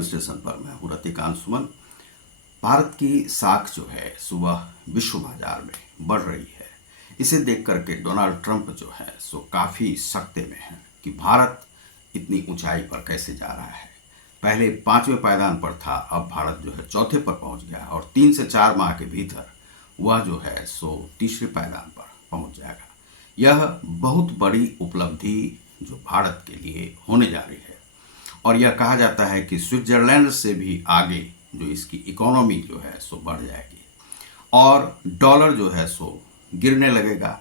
विश्लेषण पर मैं हूं रतिकांत सुमन। भारत की साख जो है सुबह विश्व बाजार में बढ़ रही है। इसे देख करके डोनाल्ड ट्रंप जो है सो काफ़ी सख्ते में है कि भारत इतनी ऊंचाई पर कैसे जा रहा है। पहले 5वें पायदान पर था, अब भारत जो है चौथे पर पहुंच गया और 3 से 4 माह के भीतर वह जो है सो तीसरे पायदान पर पहुंच जाएगा। यह बहुत बड़ी उपलब्धि जो भारत के लिए होने जा रही है और यह कहा जाता है कि स्विट्जरलैंड से भी आगे जो इसकी इकोनॉमी जो है सो बढ़ जाएगी और डॉलर जो है सो गिरने लगेगा।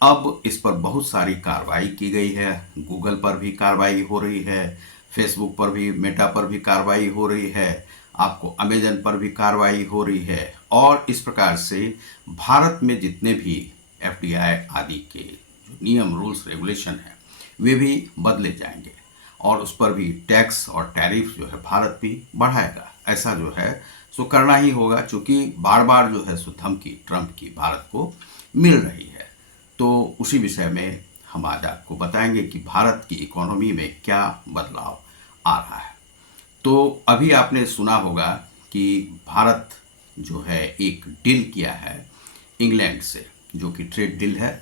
अब इस पर बहुत सारी कार्रवाई की गई है। गूगल पर भी कार्रवाई हो रही है, फेसबुक पर भी, मेटा पर भी कार्रवाई हो रही है, आपको अमेजन पर भी कार्रवाई हो रही है और इस प्रकार से भारत में जितने भी एफडीआई आदि के जो नियम, रूल्स, रेगुलेशन है वे भी बदले जाएंगे और उस पर भी टैक्स और टैरिफ जो है भारत भी बढ़ाएगा। ऐसा जो है सो करना ही होगा, चूंकि बार बार जो है सो धमकी ट्रंप की भारत को मिल रही है। तो उसी विषय में हम आज आपको बताएंगे कि भारत की इकोनॉमी में क्या बदलाव आ रहा है। तो अभी आपने सुना होगा कि भारत जो है एक डील किया है इंग्लैंड से, जो कि ट्रेड डील है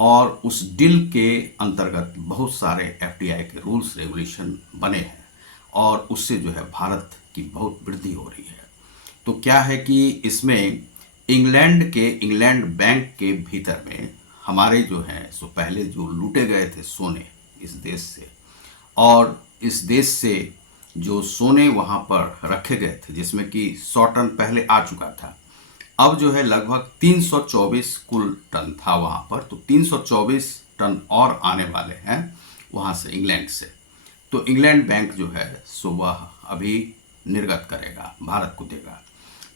और उस डील के अंतर्गत बहुत सारे एफडीआई के रूल्स रेगुलेशन बने हैं और उससे जो है भारत की बहुत वृद्धि हो रही है। तो क्या है कि इसमें इंग्लैंड बैंक के भीतर में हमारे जो हैं सो पहले जो लूटे गए थे सोने इस देश से, और इस देश से जो सोने वहाँ पर रखे गए थे जिसमें कि 100 टन पहले आ चुका था, अब जो है लगभग 324 कुल टन था वहाँ पर, तो 324 टन और आने वाले हैं वहाँ से, इंग्लैंड से। तो इंग्लैंड बैंक जो है सो वह अभी निर्गत करेगा, भारत को देगा।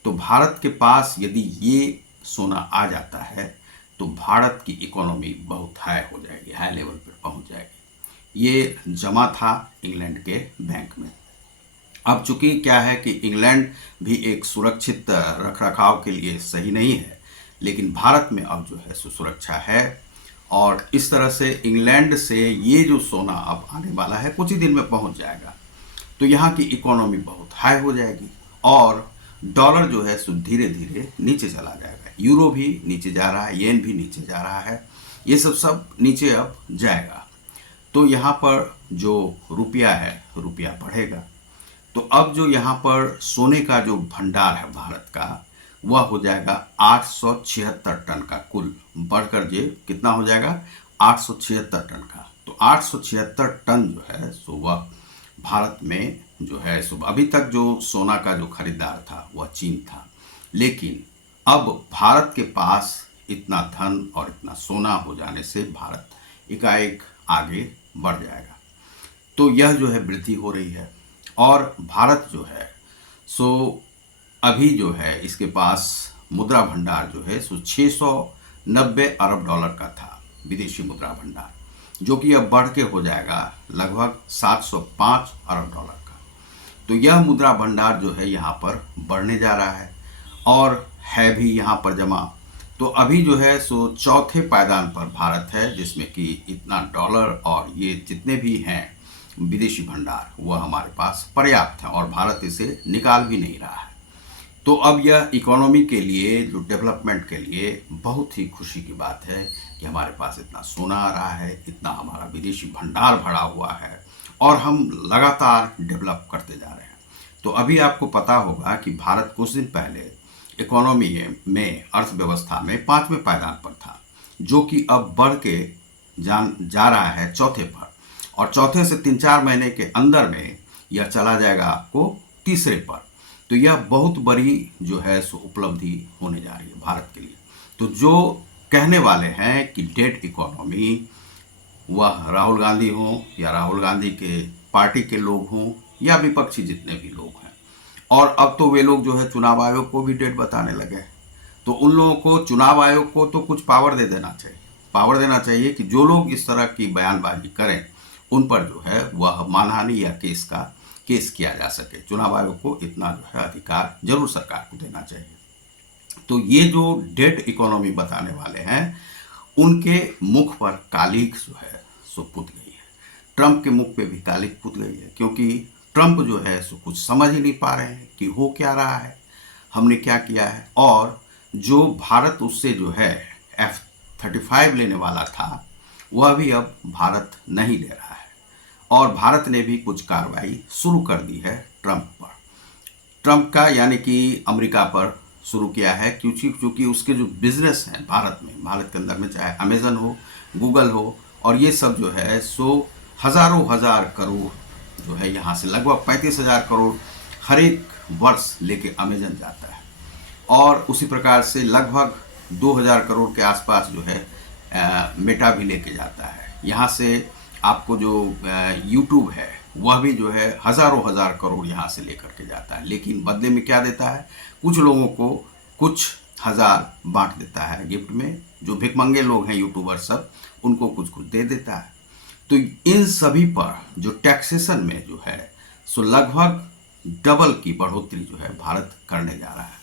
तो भारत के पास यदि ये सोना आ जाता है तो भारत की इकोनॉमी बहुत हाई हो जाएगी, हाई लेवल पर पहुँच जाएगी। ये जमा था इंग्लैंड के बैंक में। अब चूंकि क्या है कि इंग्लैंड भी एक सुरक्षित रख रखाव के लिए सही नहीं है, लेकिन भारत में अब जो है सो सुरक्षा है और इस तरह से इंग्लैंड से ये जो सोना अब आने वाला है कुछ ही दिन में पहुंच जाएगा। तो यहाँ की इकोनॉमी बहुत हाई हो जाएगी और डॉलर जो है सो धीरे धीरे नीचे चला जाएगा। यूरो भी नीचे जा रहा है, येन भी नीचे जा रहा है, ये सब नीचे अब जाएगा। तो यहाँ पर जो रुपया है, रुपया बढ़ेगा। तो अब जो यहाँ पर सोने का जो भंडार है भारत का, वह हो जाएगा 876 टन का, कुल बढ़कर जे कितना हो जाएगा 876 टन का। तो 876 टन जो है सो वह भारत में जो है सो, अभी तक जो सोना का जो खरीदार था वह चीन था, लेकिन अब भारत के पास इतना धन और इतना सोना हो जाने से भारत एकाएक आगे बढ़ जाएगा। तो यह जो है वृद्धि हो रही है और भारत जो है सो अभी जो है इसके पास मुद्रा भंडार जो है सो 690 अरब डॉलर का था, विदेशी मुद्रा भंडार, जो कि अब बढ़ के हो जाएगा लगभग 705 अरब डॉलर का। तो यह मुद्रा भंडार जो है यहाँ पर बढ़ने जा रहा है और है भी यहाँ पर जमा। तो अभी जो है सो चौथे पायदान पर भारत है, जिसमें कि इतना डॉलर और ये जितने भी हैं विदेशी भंडार वह हमारे पास पर्याप्त है और भारत इसे निकाल भी नहीं रहा है। तो अब यह इकोनॉमी के लिए, जो डेवलपमेंट के लिए बहुत ही खुशी की बात है कि हमारे पास इतना सोना आ रहा है, इतना हमारा विदेशी भंडार भरा हुआ है और हम लगातार डेवलप करते जा रहे हैं। तो अभी आपको पता होगा कि भारत कुछ दिन पहले इकोनॉमी में, अर्थव्यवस्था में 5वें पायदान पर था, जो कि अब बढ़ के जा रहा है चौथे पर और चौथे से 3-4 महीने के अंदर में यह चला जाएगा आपको तीसरे पर। तो यह बहुत बड़ी जो है सो उपलब्धि होने जा रही है भारत के लिए। तो जो कहने वाले हैं कि डेड इकोनॉमी, वह राहुल गांधी हों या राहुल गांधी के पार्टी के लोग हों या विपक्षी जितने भी लोग हैं, और अब तो वे लोग जो है चुनाव आयोग को भी डेट बताने लगे। तो उन लोगों को, चुनाव आयोग को तो कुछ पावर दे देना चाहिए, पावर देना चाहिए कि जो लोग इस तरह की बयानबाजी करें उन पर जो है वह मानहानि या केस किया जा सके। चुनाव आयोग को इतना जो है अधिकार जरूर सरकार को देना चाहिए। तो ये जो डेड इकोनॉमी बताने वाले हैं उनके मुख पर कालिक जो है सो पुत गई है। ट्रंप के मुख पे भी कालिक पुत गई है, क्योंकि ट्रंप जो है सो कुछ समझ ही नहीं पा रहे हैं कि हो क्या रहा है, हमने क्या किया है। और जो भारत उससे जो है F-35 लेने वाला था, वह भी अब भारत नहीं ले रहा है। और भारत ने भी कुछ कार्रवाई शुरू कर दी है ट्रंप पर, ट्रंप का यानी कि अमेरिका पर शुरू किया है, क्योंकि उसके जो बिजनेस हैं भारत में, भारत के अंदर में, चाहे अमेजन हो, गूगल हो, और ये सब जो है सो हजारों हजार करोड़ जो है यहाँ से लगभग 35,000 करोड़ हर एक वर्ष लेके अमेजन जाता है। और उसी प्रकार से लगभग 2,000 करोड़ के आसपास जो है मेटा भी लेके जाता है। यहाँ से आपको जो यूट्यूब है वह भी जो है हजारों हजार करोड़ यहाँ से लेकर के जाता है, लेकिन बदले में क्या देता है, कुछ लोगों को कुछ हजार बांट देता है गिफ्ट में। जो भिखमंगे लोग हैं यूट्यूबर सब, उनको कुछ कुछ दे देता है। तो इन सभी पर जो टैक्सेशन में जो है सो लगभग डबल की बढ़ोतरी जो है भारत करने जा रहा है।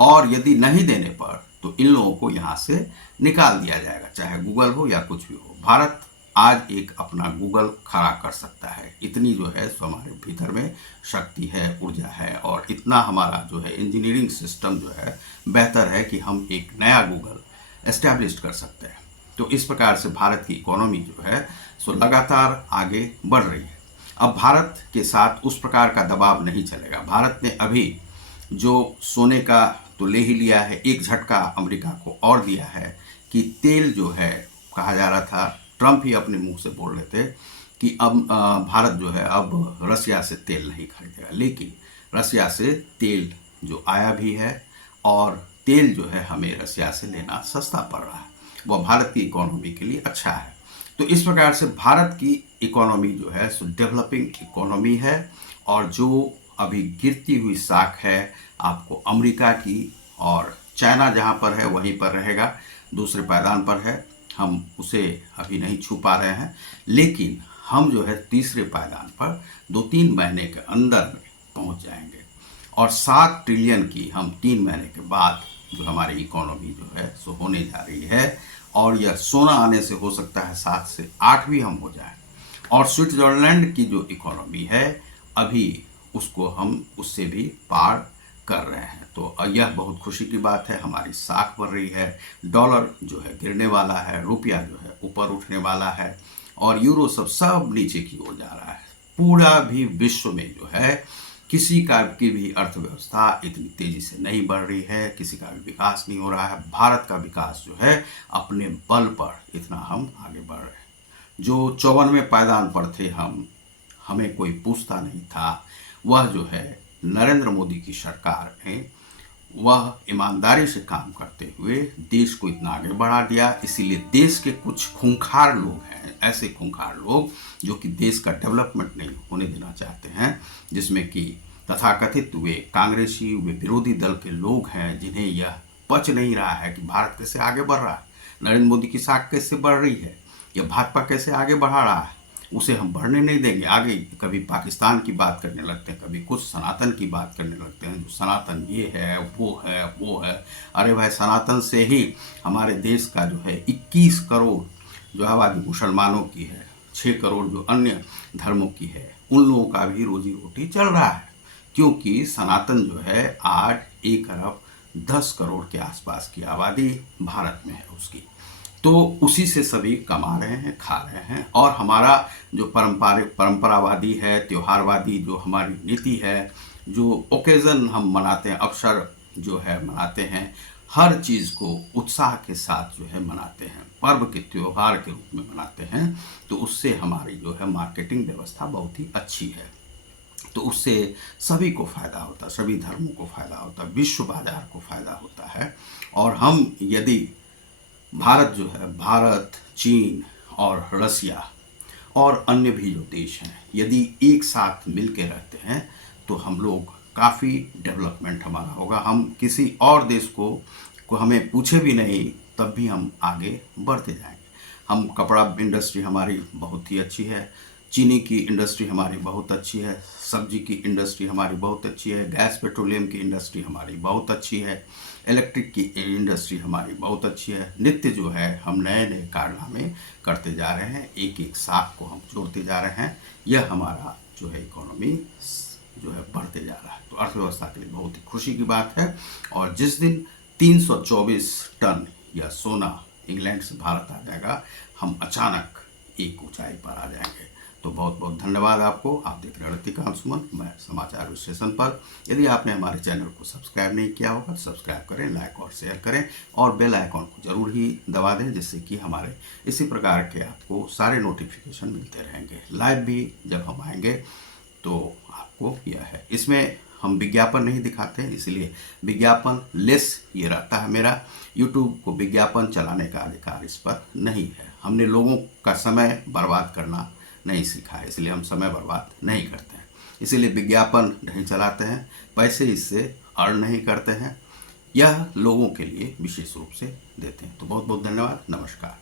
और यदि नहीं देने पर तो इन लोगों को यहाँ से निकाल दिया जाएगा, चाहे गूगल हो या कुछ भी हो। भारत आज एक अपना गूगल खड़ा कर सकता है, इतनी जो है सो हमारे भीतर में शक्ति है, ऊर्जा है, और इतना हमारा जो है इंजीनियरिंग सिस्टम जो है बेहतर है कि हम एक नया गूगल एस्टैब्लिश कर सकते हैं। तो इस प्रकार से भारत की इकोनॉमी जो है सो लगातार आगे बढ़ रही है। अब भारत के साथ उस प्रकार का दबाव नहीं चलेगा। भारत ने अभी जो सोने का तो ले ही लिया है, एक झटका अमेरिका को और दिया है कि तेल जो है, कहा जा रहा था, ट्रंप ही अपने मुंह से बोल रहे थे कि अब भारत जो है अब रसिया से तेल नहीं खरीदेगा, लेकिन रसिया से तेल जो आया भी है, और तेल जो है हमें रसिया से लेना सस्ता पड़ रहा है, वह भारत की इकोनॉमी के लिए अच्छा है। तो इस प्रकार से भारत की इकोनॉमी जो है सो डेवलपिंग इकोनॉमी है, और जो अभी गिरती हुई साख है आपको अमेरिका की, और चाइना जहाँ पर है वहीं पर रहेगा, दूसरे पायदान पर है, हम उसे अभी नहीं छू पा रहे हैं, लेकिन हम जो है तीसरे पायदान पर 2-3 महीने के अंदर में पहुंच जाएंगे। और 7 ट्रिलियन की हम 3 महीने के बाद जो हमारी इकोनॉमी जो है सो होने जा रही है, और यह सोना आने से हो सकता है 7 से 8 भी हम हो जाए। और स्विट्जरलैंड की जो इकोनॉमी है अभी उसको हम उससे भी पार कर रहे हैं। तो यह बहुत खुशी की बात है, हमारी साख बढ़ रही है, डॉलर जो है गिरने वाला है, रुपया जो है ऊपर उठने वाला है, और यूरो सब नीचे की ओर जा रहा है। पूरा भी विश्व में जो है किसी का की भी अर्थव्यवस्था इतनी तेजी से नहीं बढ़ रही है, किसी का भी विकास नहीं हो रहा है। भारत का विकास जो है अपने बल पर इतना हम आगे बढ़ रहे हैं। जो 54वें पायदान पर थे हम, हमें कोई पूछता नहीं था, वह जो है नरेंद्र मोदी की सरकार ने वह ईमानदारी से काम करते हुए देश को इतना आगे बढ़ा दिया। इसीलिए देश के कुछ खूंखार लोग हैं, ऐसे खूंखार लोग जो कि देश का डेवलपमेंट नहीं होने देना चाहते हैं, जिसमें कि तथाकथित वे कांग्रेसी, वे विरोधी दल के लोग हैं, जिन्हें यह पच नहीं रहा है कि भारत कैसे आगे बढ़ रहा है, नरेंद्र मोदी की साख कैसे बढ़ रही है, या भाजपा कैसे आगे बढ़ा रहा है, उसे हम बढ़ने नहीं देंगे आगे। कभी पाकिस्तान की बात करने लगते हैं, कभी कुछ सनातन की बात करने लगते हैं, जो सनातन ये है वो है। अरे भाई, सनातन से ही हमारे देश का जो है 21 करोड़ जो आबादी मुसलमानों की है, 6 करोड़ जो अन्य धर्मों की है, उन लोगों का भी रोजी रोटी चल रहा है, क्योंकि सनातन जो है आज 1 अरब 10 करोड़ के आसपास की आबादी भारत में है उसकी। तो उसी से सभी कमा रहे हैं, खा रहे हैं। और हमारा जो परंपरावादी है, त्योहारवादी जो हमारी नीति है, जो ओकेज़न हम मनाते हैं, अवसर जो है मनाते हैं, हर चीज़ को उत्साह के साथ जो है मनाते हैं, पर्व के त्योहार के रूप में मनाते हैं, तो उससे हमारी जो है मार्केटिंग व्यवस्था बहुत ही अच्छी है। तो उससे सभी को फ़ायदा होता है, सभी धर्मों को फ़ायदा होता है, विश्व बाजार को फ़ायदा होता है। और हम यदि भारत जो है, भारत, चीन और रसिया और अन्य भी जो देश हैं, यदि एक साथ मिल के रहते हैं तो हम लोग काफ़ी डेवलपमेंट हमारा होगा। हम किसी और देश को हमें पूछे भी नहीं, तब भी हम आगे बढ़ते जाएंगे। हम कपड़ा इंडस्ट्री हमारी बहुत ही अच्छी है, चीनी की इंडस्ट्री हमारी बहुत अच्छी है, सब्जी की इंडस्ट्री हमारी बहुत अच्छी है, गैस पेट्रोलियम की इंडस्ट्री हमारी बहुत अच्छी है, इलेक्ट्रिक की इंडस्ट्री हमारी बहुत अच्छी है। नित्य जो है हम नए नए कारनामे करते जा रहे हैं, एक एक साख को हम जोड़ते जा रहे हैं। यह हमारा जो है इकोनॉमी जो है बढ़ते जा रहा है। तो अर्थव्यवस्था के लिए बहुत ही खुशी की बात है। और जिस दिन 324 टन या सोना इंग्लैंड से भारत आ जाएगा, हम अचानक एक ऊंचाई पर आ जाएंगे। तो बहुत बहुत धन्यवाद आपको। आप देख रहे हैं ऋतिक सुमन, मैं समाचार विश्लेषण पर। यदि आपने हमारे चैनल को सब्सक्राइब नहीं किया होगा तो सब्सक्राइब करें, लाइक और शेयर करें और बेल आइकॉन को जरूर ही दबा दें, जिससे कि हमारे इसी प्रकार के आपको सारे नोटिफिकेशन मिलते रहेंगे। लाइव भी जब हम आएंगे तो आपको यह है, इसमें हम विज्ञापन नहीं दिखाते हैं, इसलिए विज्ञापन लेस ये रहता है मेरा। यूट्यूब को विज्ञापन चलाने का अधिकार इस पर नहीं है। हमने लोगों का समय बर्बाद करना नहीं सीखा है, इसलिए हम समय बर्बाद नहीं करते हैं। इसीलिए विज्ञापन नहीं चलाते हैं, पैसे इससे अर्न नहीं करते हैं, यह लोगों के लिए विशेष रूप से देते हैं। तो बहुत बहुत धन्यवाद, नमस्कार।